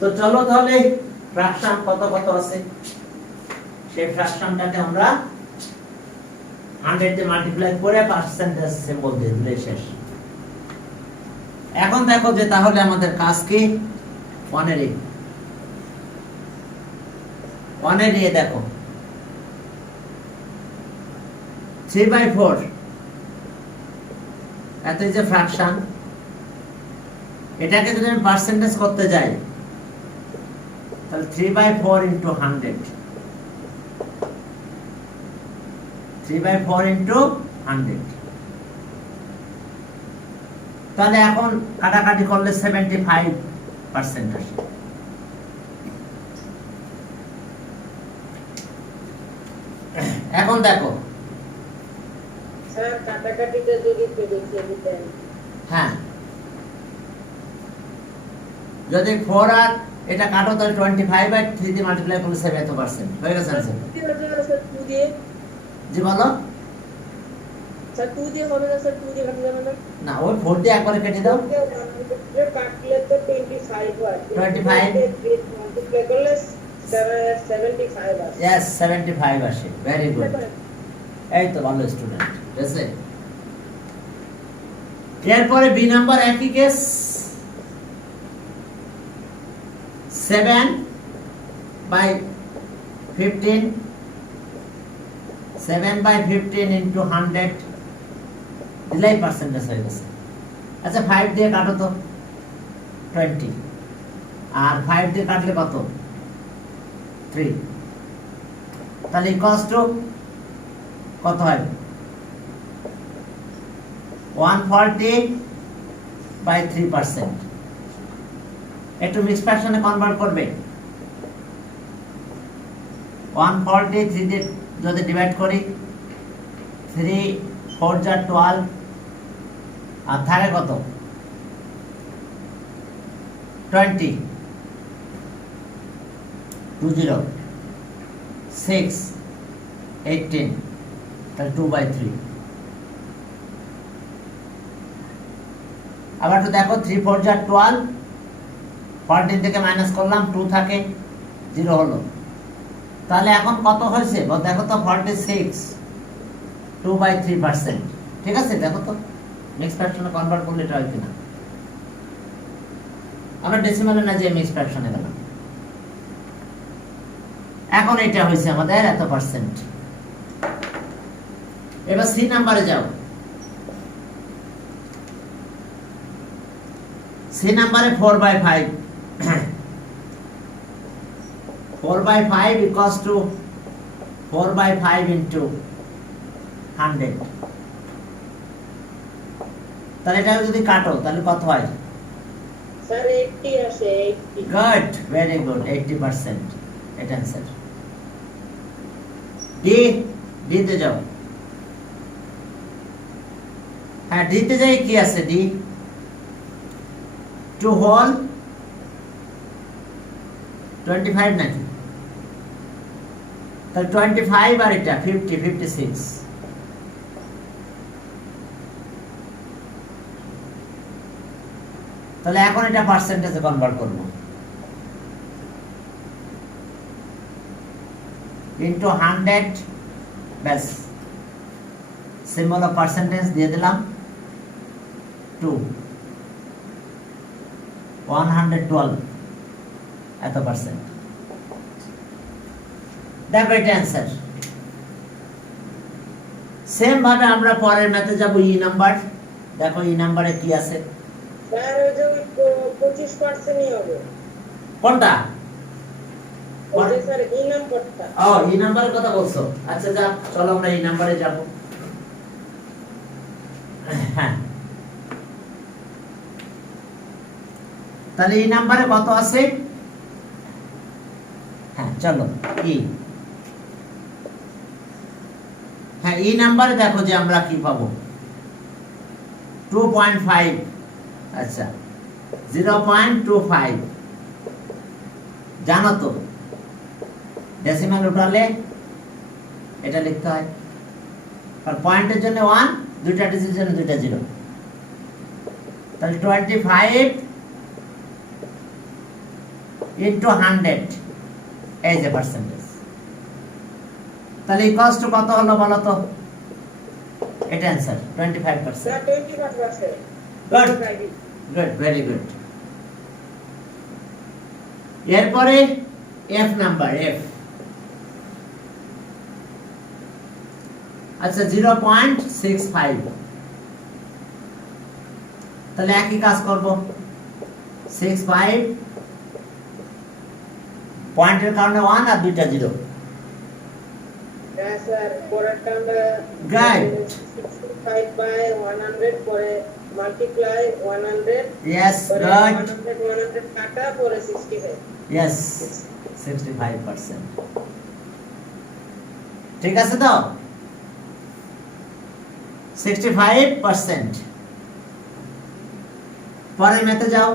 তো চলো তাহলে ফ্র্যাকশন কত কত আছে সেই ফ্র্যাকশনটাকে আমরা 100 দিয়ে মাল্টিপ্লাই করে পার্সেন্টেজ সিম্বল দিয়ে দিলে শেষ। এখন দেখো যে তাহলে আমাদের কাজ কি 1 এর দেখো 3/4 এত যে ফ্র্যাকশন, এটাকে যদি আমি পার্সেন্টেজ করতে যাই তাহলে 3/4 ইনটু 100, 3/4 ইনটু 100, তাহলে এখন কাটাকাটি করলে 75% আসে। এখন দেখো স্যার কাটাকাটিটা যদি দেখিয়ে দিতেন। হ্যাঁ, যদি 4 আর এটা কাটো তাহলে 25/3 দিয়ে মাল্টিপ্লাই করলে 70% হয়ে গেছে आंसर। স্যার 2 দিয়ে জি বলো। স্যার 2 দিয়ে হবে না স্যার, 2 দিয়ে কাটা যাবে না। না, ওই 4 দিয়ে একবারে কেটে দাও। কাটলে তো 25 হয়। 25 মাল্টিপ্লাই করলে 75 আসে। यस 75 আসে। ভেরি গুড, এই তো ভালো স্টুডেন্ট। ঠিক আছে, এরপরে বি নাম্বার একই কেস 7/15 7/15 ইনটু 100 দিলেই পার্সেন্টেজ হয়ে গেছে। আচ্ছা 5 দিয়ে কাটো তো 20, আর 5 দিয়ে কাটলে কত 3, তাহলে ইকুয়ালস টু কত হয় 140/3%। একটু মিক্স ফ্র্যাকশনে কনভার্ট করবে। 143 দিয়ে যদি ডিভাইড করি 3 4 যা 12, আর থাকে কত 20 20 6 18, তাহলে 2/3। আবার তো দেখো 3 4 যা 12, 14 থেকে মাইনাস করলাম 2 থাকে 0 হলো, তাহলে এখন কত হয়েছে দেখো তো 46 2/3%। ঠিক আছে, দেখো তো মিক্স ফ্র্যাকশনে কনভার্ট করলে এটা হয় কিনা। আমরা ডেসিমালে না যে মিক্স ফ্র্যাকশনে গেলাম। এখন এটা হয়েছে আমাদের এত পার্সেন্ট। এবার সি নাম্বারে যাও। সি নাম্বারে 4/5 4/5 equals to 4/5 into 100, তাহলে এটা যদি কাটো তাহলে কত হয় স্যার 80 আসে। 80 গুড, ভেরি গুড, 80%। এটা आंसर। ডি ডি তে যাও। হ্যাঁ, ডি তে যাই কি আছে ডি 2 হোল 25 নাকি, তাহলে 25 আর এটা 50 56, তাহলে এখন এটা পার্সেন্টেজে কনভার্ট করব ইনটু 100, ব্যাস সিম্বল অফ পার্সেন্টেজ দিয়ে দিলাম 2 112 এত পার্সেন্ট। দেখো এটা आंसर। সেম ভাবে আমরা পরের ম্যাথে যাব ই নাম্বার। দেখো ই নাম্বারে কি আছে স্যার ওই যে 25%ই হবে। কোনটা? ওই যে স্যার ই নাম্বারটা। ও ই নাম্বারের কথা বলছো। আচ্ছা যা, চলো আমরা এই নাম্বারে যাব। হ্যাঁ, তাহলে এই নাম্বারে কত আছে? হ্যাঁ চলো ই, হ্যাঁ এই নাম্বারে দেখো যে আমরা কি পাবো 2.5। আচ্ছা 0.25 জানো তো, ডেসিমাল উঠালে এটা লিখতে হয়, আর পয়েন্টের জন্য 1, দুইটা ডিজিটের জন্য দুইটা 0, তাহলে 25 ইন্টু 100 এই যে পার্সেন্টেজ। তাহলে ইকুয়ালস টু কত হলো বলো তো? এটা answer 25%। Sir 25%। Good good, very good. এরপরে এফ নাম্বার, এফ। আচ্ছা 0.65, তাহলে একই কাজ করব। 65 পয়েন্টের কারণে 1 আর দুইটা 0। হ্যাঁ স্যার, পরেরটা আমরা Right. 65 বাই 100 পরে মাল্টিপ্লাই 100 ইয়েস, পরে গুড। 100 কাটা পরে 65। ইয়েস, 65%। ঠিক আছে তো? 65%। পরের মেতে যাও,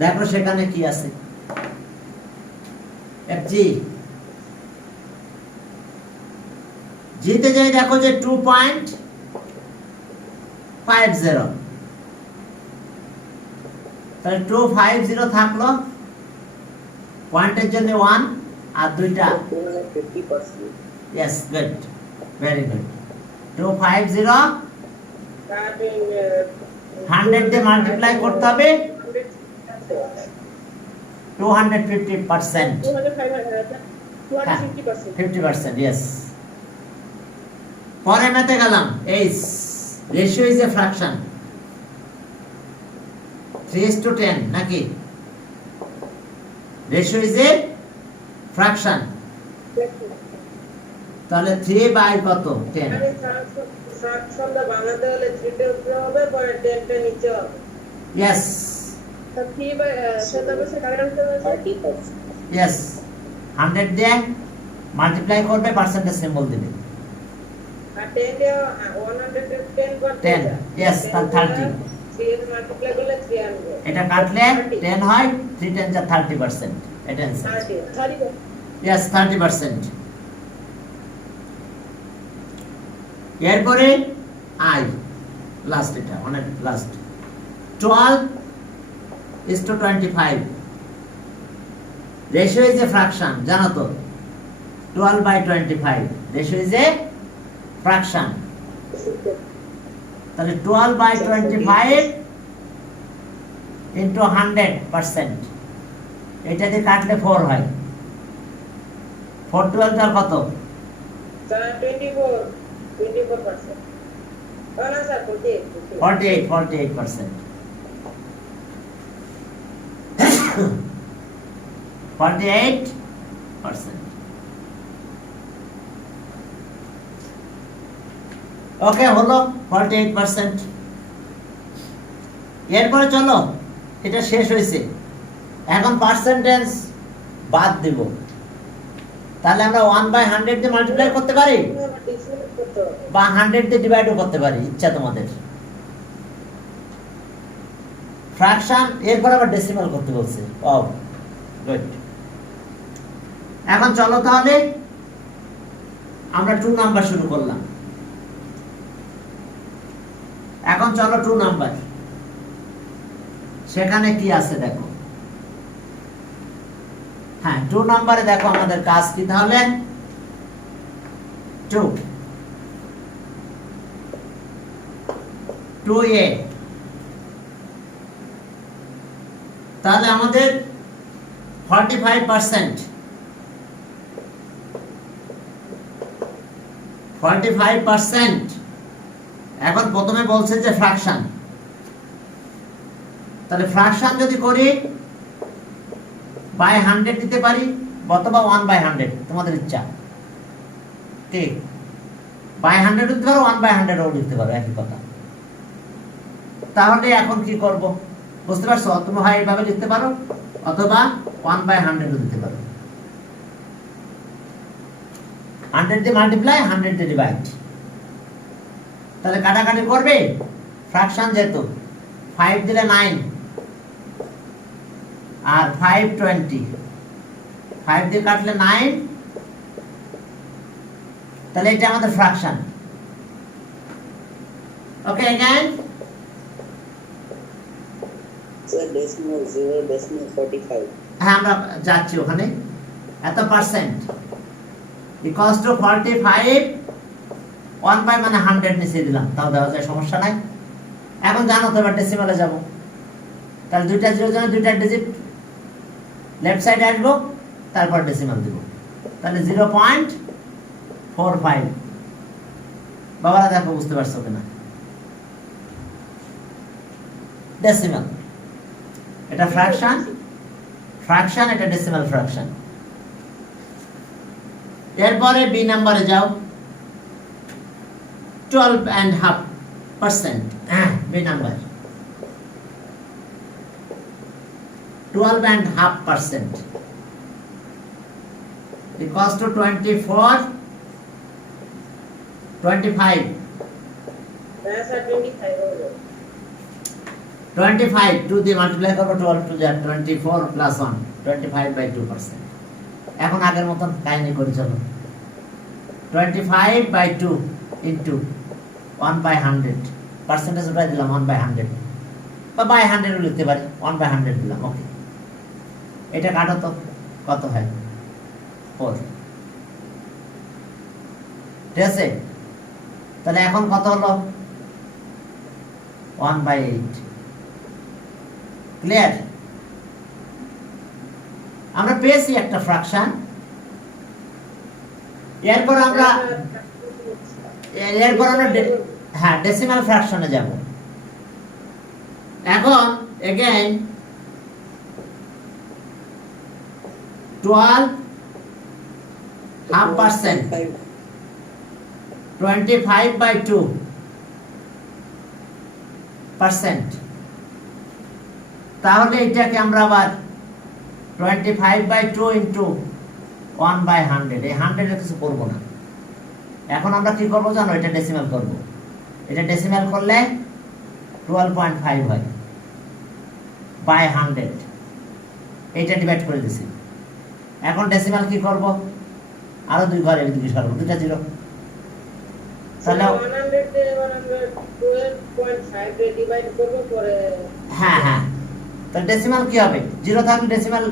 দেখো সেখানে কি আছে। এফজি জিতে যাই, দেখো যে 2.50, তাহলে 250 থাকলো, পয়েন্টের জন্য 1 আর দুইটা। 50%। Yes, good, very good. 250 cutting 100 দিয়ে মাল্টিপ্লাই করতে হবে 250%। 250%। 50%, ইয়েস। পরে মেতে গেলাম, H ratio is a fraction. 3:10 নাকি? রেশিও ইজ এ ফ্র্যাকশন, তাহলে 3 বাই কত? 10। ফ্র্যাকশনটা বানাতে হলে 3 টা উপরে হবে, পরে 10 টা নিচে হবে। ইয়েস, তো 3 বাই শতাংশ কারেন্ট হবে 30%। ইয়েস। 100 দিয়ে মাল্টিপ্লাই করবে, পার্সেন্টেজ সিম্বল দিবে। আর 10 দিয়ে 110 করতে 10, yes, তার 30। 3 মাল্টিপ্লাই করলে 300। এটা কাটলে 10 হয়, 3 10 যা 30%। এটা অ্যানসার। 30। ইয়েস, 30%। এরপরে আই, লাস্ট, এটা অনেক last. 12:25, ratio is a fraction, জানো তো? 12/25, রেশিও ইজ এ ফ্র্যাকশন। তাহলে 12/25 ইন্টু 100%, এটা দিয়ে কাটলে 4 হয়। 4 12 তার কত? স্যার 24%। না স্যার 48। 48%। 48%। ওকে, হলো 48%। এরপরে চলো, এটা শেষ হয়েছে, এখন পার্সেন্টেজ বাদ দিব। তাহলে আমরা 1/100 দিয়ে মাল্টিপ্লাই করতে পারি, বা 100 দিয়ে ডিভাইডও করতে পারি, ইচ্ছা তোমাদের। ফ্র্যাকশন, এরপর আবার ডেসিমাল করতে বলছে। ও গুড। এখন চলো তাহলে আমরা 2 নাম্বার শুরু করলাম। এখন চলো 2 নাম্বার, সেখানে কি আছে দেখো। হ্যাঁ, 2 নাম্বারে দেখো আমাদের কাজ কি তাহলে। 2a, তাহলে আমাদের 45%। 45%। এখন প্রথমে বলছে যে ফ্র্যাকশন, তাহলে ফ্র্যাকশন যদি করি বাই 100 দিতে পারি, অথবা 1/100, তোমাদের ইচ্ছা। ঠিক, বাই 100 দিতে পারো, 1/100 ও দিতে পারো, একই কথা। তাহলে এখন কি করব বুঝতে পারছো? তুমি হয় এইভাবে লিখতে পারো, অথবা 1/100 ও দিতে পারো। 100 দিয়ে মাল্টিপ্লাই, 100 দিয়ে ডিভাইড। তাহলে কাটাকাটি করবে, ফ্র্যাকশন যেহেতু, 5 দিলে 9 আর 5 20, 5 দিয়ে কাটলে 9, তাহলে এটা আমাদের ফ্র্যাকশন। ওকে, अगेन স্যার ডেসিমাল 0.45 হ্যাঁ আমরা যাচ্ছি ওখানে এত পার্সেন্ট ইকুয়ালস টু 45 1 বাই মানে 100 নিচে দিলাম তাও দেওয়া যায় সমস্যা নাই এখন জানো তো এবার ডেসিমালে যাব তাহলে দুইটা জিরোর জন্য দুইটা ডিজিট লেফট সাইডে আসবো তারপর ডেসিমাল দিব তাহলে 0.45 বাবারা দেখো বুঝতে পারছো কিনা ডেসিমাল এটা ফ্র্যাকশন এটা ডেসিমাল ফ্র্যাকশন এরপরে বি নাম্বারে যাও 12.5% বি নাম্বার 12.5% equals to 24 25 হ্যাঁ স্যার 25 হবে 25 2 দিয়ে মাল্টিপ্লাই করব 12 টু দ্যাট 24 প্লাস 1 25 বাই 2% এখন আগের মতন কাহিনী করে চলো 25 বাই 2 ইনটু 1 বাই 100 পার্সেন্টেজ উঠাই দিলাম 1 বাই 100 বা বাই 100 লিখতে পারি 1 বাই 100 দিলাম ওকে এটা কাটো তো কত হয় 4 ঠিক আছে তাহলে এখন কত হলো 1 বাই 8 ক্লিয়ার আমরা পেয়েছি একটা ফ্র্যাকশন এরপর আমরা হ্যাঁ ডেসিমাল ফ্র্যাকশনে যাব এখন এগেইন 12.5% 25 by 2% তাহলে এটাকে আমরা আবার 25 by 2 into 1 by 100 এই 100 এর কিছু করব না এখন আমরা কি করব জানো এটা ডেসিমাল করব এটা ডেসিমাল করলে 12.5 হয় বাই 100 এইটা ডিভাইড করে দিছি এখন ডেসিমাল কি করব আরো দুই ঘর এদিকে সরব দুটো জিরো তাহলে 100 তে 12.5 দিয়ে ডিভাইড করব পরে হ্যাঁ হ্যাঁ তাহলে ডেসিমাল কি হবে জিরো থাকলে ডেসিমাল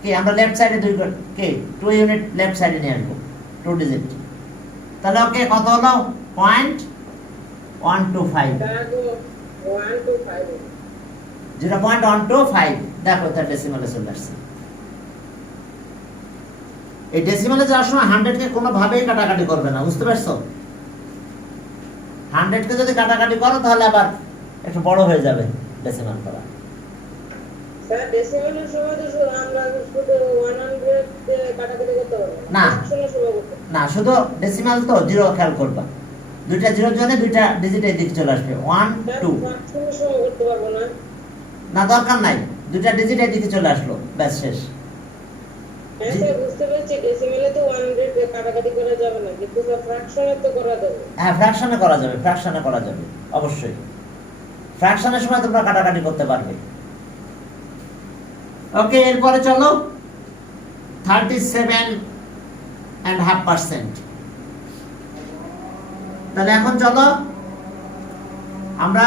কি আমরা লেফট সাইডে দুই কে 2 ইউনিট লেফট সাইডে নিয়ে আসবো 2 ডিজিট তাহলে ওকে কত হলো 0.125 তারপর 125 0.125 দেখো তার ডেসিমালে চলে আসছে এই ডেসিমালে যাওয়ার সময় 100 কে কোনো ভাবেই কাটাকাটি করবে না বুঝতে পারছো 100 কে যদি কাটাকাটি করো তাহলে আবার একটু বড় হয়ে যাবে ডেসিমাল করা স্যার ডেসিমালের সময় তো আমরা শুধু 100 তে কাটাকাটি করতে পারবো না। ফ্র্যাকশনের সময় করতে না শুধু ডেসিমাল তো জিরো খেয়াল করবা দুইটা জিরোর জন্য দুইটা ডিজিট এই দিকে চলে আসবে 1 2 ফ্র্যাকশনের সময় করতে পারবো না না দরকার নাই দুইটা ডিজিট এই দিকে চলে আসলো ব্যাস শেষ হ্যাঁ স্যার বুঝতে পেরেছি ডেসিমালে তো 100 তে কাটাকাটি করা যাবে না কিন্তু স্যার ফ্র্যাকশনে তো করা যাবে হ্যাঁ ফ্র্যাকশনে করা যাবে অবশ্যই ফ্র্যাকশনের সময় তোমরা কাটাকাটি করতে পারবে ওকে এরপরে চলো 37.5% তাহলে এখন চলো আমরা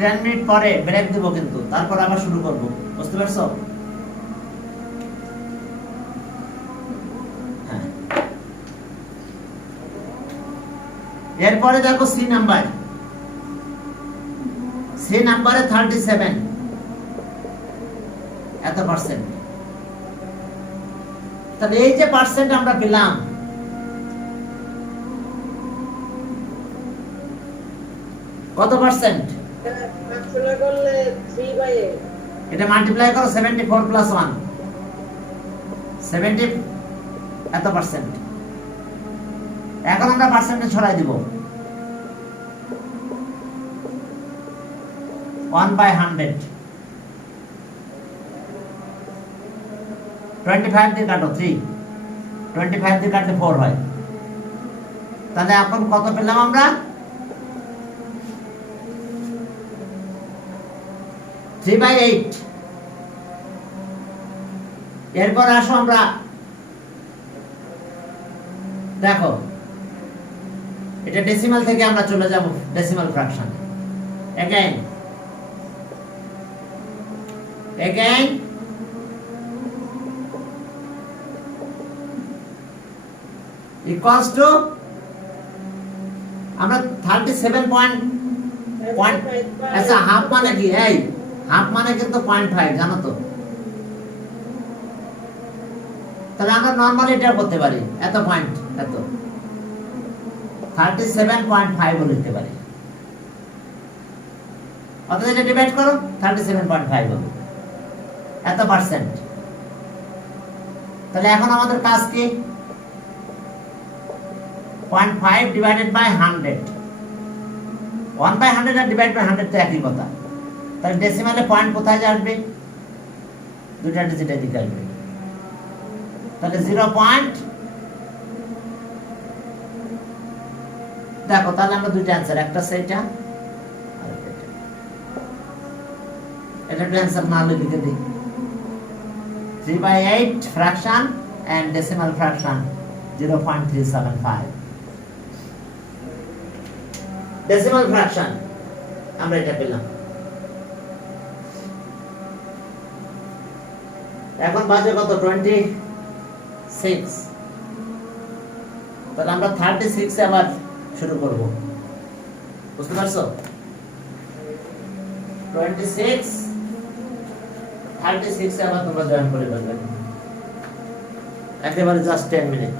10 মিনিট পরে ব্রেক দেব কিন্তু তারপর আবার শুরু করব বুঝতে পারছো হ্যাঁ এরপরে দেখো সি নাম্বারে 37 এত পার্সেন্ট তাহলে এই যে পার্সেন্ট আমরা পেলাম কত পার্সেন্ট ফ্র্যাকশনে করলে 3/8 এটা মাল্টিপ্লাই করো 74 প্লাস 1 70 এত পার্সেন্ট এখন আমরা পার্সেন্টে ছড়াই দিব 1 বাই 100 25 দিয়ে কাটো 3 25 দিয়ে কাটলে 4 হয় তাহলে এখন কত পেলাম আমরা 3/8 এরপর আসো আমরা দেখো এটা ডেসিমাল থেকে আমরা চলে যাব decimal fraction again again equals to আমরা 37 পয়েন্ট আচ্ছা হাফ মানে কি এই হাফ মানে কিন্তু 0.5 জানো তো তাহলে আমরা নরমালি এটা করতে পারি এত পয়েন্ট এত 37.5 বলে দিতে পারি অতএব এটা ডিভাইড করো 37.5 হবে এত পার্সেন্ট তাহলে এখন আমাদের কাজ কি 0.5 divided by 100 1 by 100 R divide by 100 তো একই কথা তাহলে ডেসিমালে পয়েন্ট কোথায় আসবে দুইটা ডিজিট এদিকে আসবে তাহলে 0 পয়েন্ট দেখো তাহলে আমরা দুইটা অ্যানসার একটা সেটা আর এটা অ্যানসার না লিখে দিই 3/8 fraction and decimal fraction 0.375 decimal fraction আমরা এটা পেলাম এখন বাজে কত 26 তাহলে আমরা 36 এ আবার শুরু করব বুঝতে পারছো 26 36 এ আবার তোমরা জয়েন করে ফেলবে একেবারে জাস্ট 10 মিনিট